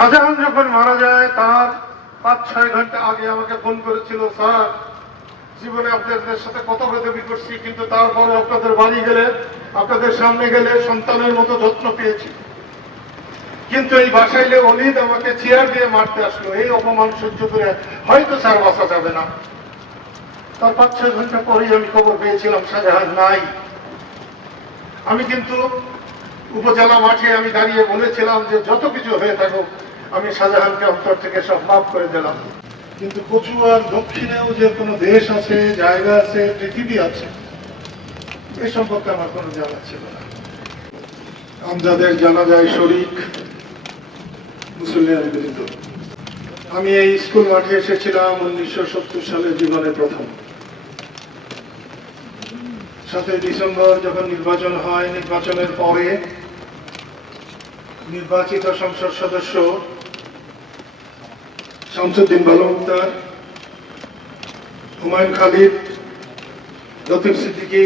শাহজাহান যখন মারা যায় তার 5-6 ঘন্টা আগে আমাকে ফোন করেছিল, স্যার জীবনে আপনাদের সাথে কত বেদবি করছি, কিন্তু তারপরে আপনাদের বাড়ি গেলে, আপনাদের সামনে গেলে সন্তানের মতো যত্ন পেয়েছি, কিন্তু এই বাসাইলে অলিদ আমাকে চেয়ার দিয়ে মারতে আসলো, এই অপমান সহ্য করে হয়তো স্যার বাঁচা যাবে না। তার 5-6 ঘন্টা পরেই আমি খবর পেয়েছিলাম শাহজাহান নাই। আমি কিন্তু উপজেলা মাঠে আমি দাঁড়িয়ে বলেছিলাম যে যত কিছু হয়ে থাকুক আমি শাহজাহানকে অন্তর থেকে সব মাফ করে দিলাম। কিন্তু কচুয়ার দক্ষিণেও যে কোনো দেশ আছে, জায়গা আছে, পৃথিবী আছে, এ সম্পর্কে আমার কোনো জানা ছিল না। আমজাদের জানাজায় শরীক মুসলিমের বিরুদ্ধে আমি এই স্কুল মাঠে এসেছিলাম 1970 সালে, জীবনে প্রথম। 7 ডিসেম্বর যখন নির্বাচন হয়, নির্বাচনের পরে নির্বাচিত সংসদ সদস্য শামসুদ্দিন বালু মুক্তার, হুমায়ুন খালিদ, লতিফ সিদ্দিকী,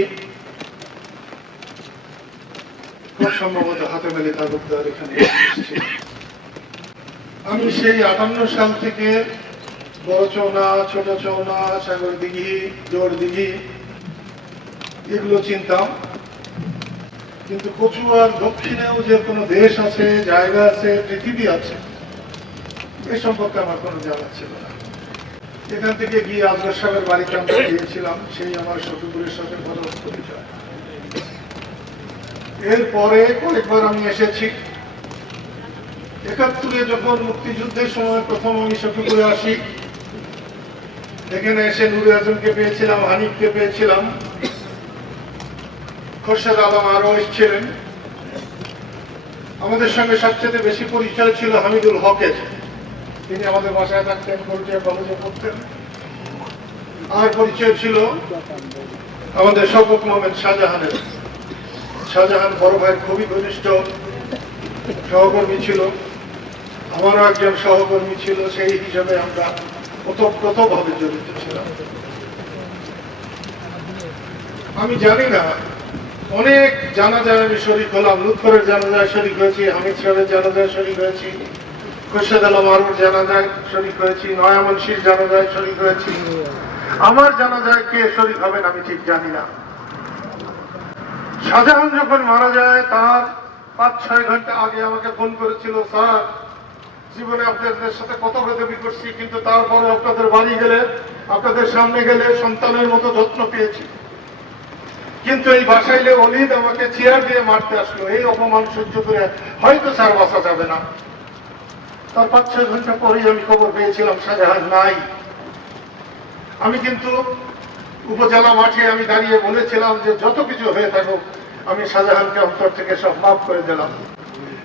খুব সম্ভবত হাতেম আলী তালুকদার এখানে এসেছিল। আমি সেই 58 সাল থেকে বড় চৌনা, ছোট চৌনা, সাগর দিঘি, জোড় দিঘি এগুলো চিনতাম, কিন্তু কচুয়ার দক্ষিণেও যে কোনো দেশ আছে, জায়গা আছে, পৃথিবী আছে, এ সম্পর্কে আমার কোনো জানা ছিল না। এখান থেকে গিয়ে আজগর সাহেবের বাড়িতে আমরা গিয়েছিলাম, সেই আমার শফিকুরের সাথে প্রথম পরিচয়। এরপরে কয়েকবার আমি এসেছি। 71-এ যখন মুক্তিযুদ্ধের সময় প্রথম আমি শফিকুরে আসি, এখানে এসে নুরে আজমকে পেয়েছিলাম, হানিফকে পেয়েছিলাম, খোরশেদ আলম আরো এসেছিলেন। আমাদের সঙ্গে সবচেয়ে বেশি পরিচয় ছিল হামিদুল হকের, তিনি আমাদের বাসায় থাকতেন, কলেজে পড়তেন। আর পরিচয় ছিল আমাদের শওকত মোহাম্মদ শাহজাহানের। শাহজাহান বড় ভাইয়ের খুবই ঘনিষ্ঠ সহকর্মী ছিল, আমারও একজন সহকর্মী ছিল, সেই হিসাবে আমরা ওতপ্রোতভাবে জড়িত ছিলাম। আমি জানি না, অনেক জানাজায় আমি শরীক হলাম। লুৎফরের জানাজায় শরীক হয়েছি, হামিদ সাহেবের জানাজায় শরীক হয়েছি, খোরশেদ আলম আরুর জানাজায় শরীক হয়েছি, নয়া মুন্সির জানাজায় শরীক হয়েছি। আমার জানাজায় কে শরীক হবেন আমি ঠিক জানি না। শাহজাহান যখন মারা যায় তার 5-6 ঘন্টা আগে আমাকে ফোন করেছিল, স্যার জীবনে আপনাদের সাথে কত বেদবি করছি, কিন্তু তারপরে আপনাদের বাড়ি গেলে, আপনাদের সামনে গেলে সন্তানের মতো যত্ন পেয়েছি, কিন্তু এই বাসাইলে অলিদ আমাকে চেয়ার দিয়ে মারতে আসলো, এই অপমান সহ্য করে হয়তো স্যার বাঁচা যাবে না। তার 5-6 ঘন্টা পরেই আমি খবর পেয়েছিলাম শাহজাহান নাই। আমি কিন্তু উপজেলা মাঠে আমি দাঁড়িয়ে বলেছিলাম যে যত কিছু হয়ে থাকুক আমি শাহজাহানকে অন্তর থেকে সব মাফ করে দিলাম।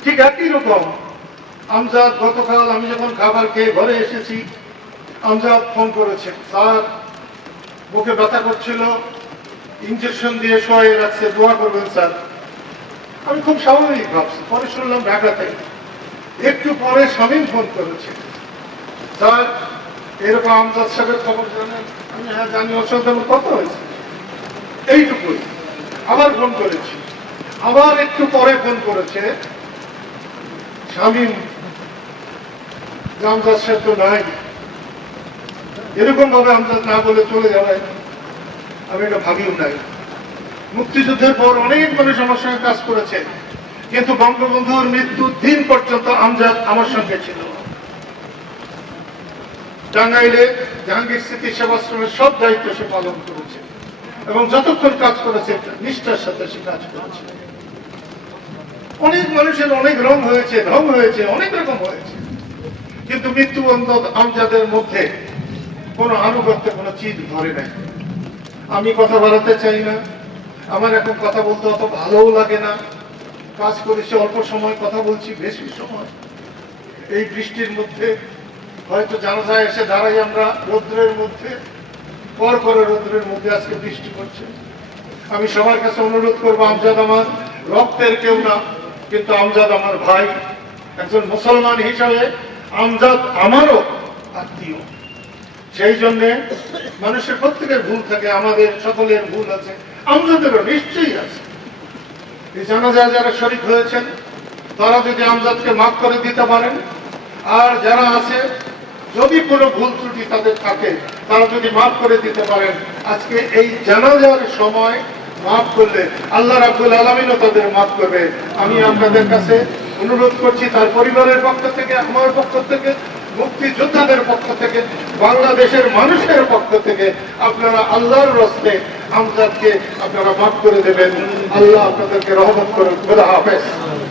ঠিক একই রকম আমজাদ, গতকাল আমি যখন খাবার খেয়ে ঘরে এসেছি, আমজাদ ফোন করেছে, স্যার বুকে ব্যথা করছিল, ইঞ্জেকশন দিয়ে শোয়ে রাখছে, দোয়া করবেন স্যার। আমি খুব স্বাভাবিক ভাবছি। পরে শুনলাম ঢাকাতে। একটু পরে শামীম ফোন করেছে, স্যার এরকম আমজাদ সাহেবের খবর জানেন? আমি হ্যাঁ জানি, ওর সাথে আমার কথা হয়েছে, এইটুকুই। আবার ফোন করেছি, আবার একটু পরে ফোন করেছে শামীম, আমজাদ সাহেব তো নাই। এরকম ভাবে আমজাদ না বলে চলে যাবে আমি এটা ভাবিও নাই। মুক্তিযুদ্ধের পর অনেক মানুষ আমার সঙ্গে কাজ করেছে, কিন্তু বঙ্গবন্ধুর মৃত্যুর দিন পর্যন্ত আমজাদ আমার সঙ্গে ছিল। টাঙ্গাইলে জাহাঙ্গীর স্মৃতি সেবাশ্রমের সব দায়িত্ব সে পালন করেছে এবং যতক্ষণ কাজ করেছে নিষ্ঠার সাথে সে কাজ করেছে। অনেক মানুষের অনেক রং হয়েছে, ঢং হয়েছে, অনেক রকম হয়েছে, কিন্তু মৃত্যুবন্ধ আমজাদের মধ্যে কোনো আনুগত্যে কোনো চিজ ধরে নাই। আমি কথা বাড়াতে চাই না, আমার এখন কথা বলতে অত ভালোও লাগে না। কাজ করেছি অল্প সময়, কথা বলছি বেশি সময়। এই বৃষ্টির মধ্যে হয়তো জানাজায় এসে দাঁড়াই আমরা রৌদ্রের মধ্যে, পর করে রৌদ্রের মধ্যে আজকে বৃষ্টি পড়ছে। আমি সবার কাছে অনুরোধ করবো, আমজাদ আমার রক্তের কেউ না, কিন্তু আমজাদ আমার ভাই। একজন মুসলমান হিসাবে আমজাদ আমারও আত্মীয়। সেই জন্যে মানুষের প্রত্যেকের ভুল থাকে, আমাদের সকলের ভুল আছে, আমজাদেরও নিশ্চয়ই আছে। এই জানাজায় যারা শরীক হয়েছেন তারা যদি আমজাদকে মাফ করে দিতে পারেন, আর যারা আছে যদি কোনো ভুল ত্রুটি তাদের থাকে তারা যদি মাফ করে দিতে পারেন, আজকে এই জানাজার সময় মাফ করলে আল্লাহ রাব্বুল আলামিনও তাদের মাফ করবে। আমি আপনাদের কাছে অনুরোধ করছি, তার পরিবারের পক্ষ থেকে, আমার পক্ষ থেকে, মুক্তিযোদ্ধাদের পক্ষ থেকে, বাংলাদেশের মানুষের পক্ষ থেকে আপনারা আল্লাহর রাস্তে আমজাদকে আপনারা মাফ করে দেবেন। আল্লাহ আপনাদেরকে রহমত করুন। খোদা হাফেজ।